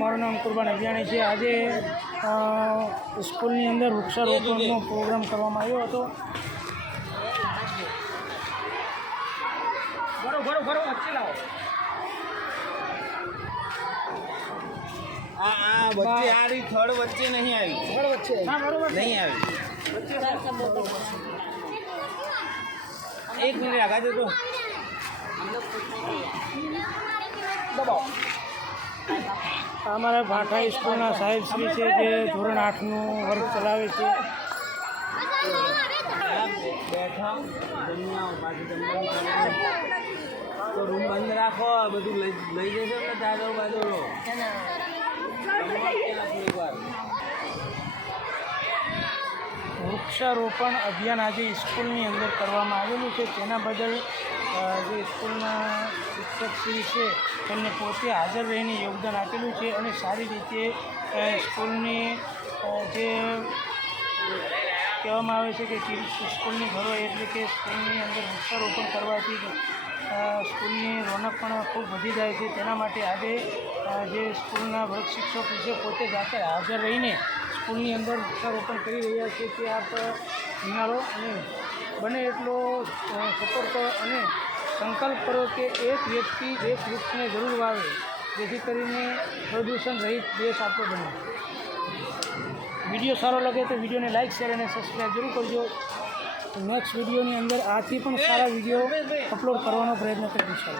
મારું નામ કુરબાન અભિયાણી છે। આજે સ્કૂલની અંદર વૃક્ષારોપણનો પ્રોગ્રામ કરવામાં આવ્યો હતો। बच्चे आ रही थर्ड बच्चे नहीं आई नहीं आई एक मिनट लगा दे तो અમારા ભાઠા સ્કૂલના સાહેબશ્રી છે જે ધોરણ 8નું વર્ગ ચલાવે છે। બેઠા જમ્યા પાછું જમવાનું તો રૂમ બંધ રાખો બધું લઈ જશો ને દાદો બાજુ વૃક્ષારોપણ અભિયાન આજે સ્કૂલની અંદર કરવામાં આવેલું છે। તેના બદલ જે સ્કૂલના શિક્ષકશ્રી છે તેમને પોતે હાજર રહીને યોગદાન આપેલું છે અને સારી રીતે સ્કૂલની જે કહેવામાં આવે છે કે સ્કૂલની ઘરો એટલે કે સ્કૂલની અંદર વૃક્ષારોપણ કરવાથી સ્કૂલની રોનક પણ ખૂબ વધી જાય છે। તેના માટે આજે જે સ્કૂલના વર્ગ શિક્ષકો છે પોતે જાતે હાજર રહીને સ્કૂલની અંદર વૃક્ષારોપણ કરી રહ્યા છે કે આપ નિહાળો અને બને એટલો સપોર્ટ કરો અને સંકલ્પ કરો કે એક વ્યક્તિ એક વૃક્ષને જરૂર વાવે જેથી કરીને પ્રદૂષણ રહિત દેશ આપણો બને। વિડીયો સારો લાગે તો વિડીયોને લાઇક શેર અને સબસ્ક્રાઈબ જરૂર કરજો। નેક્સ્ટ વિડીયોની અંદર આથી પણ સારા વિડીયો અપલોડ કરવાનો પ્રયત્ન કરીશું।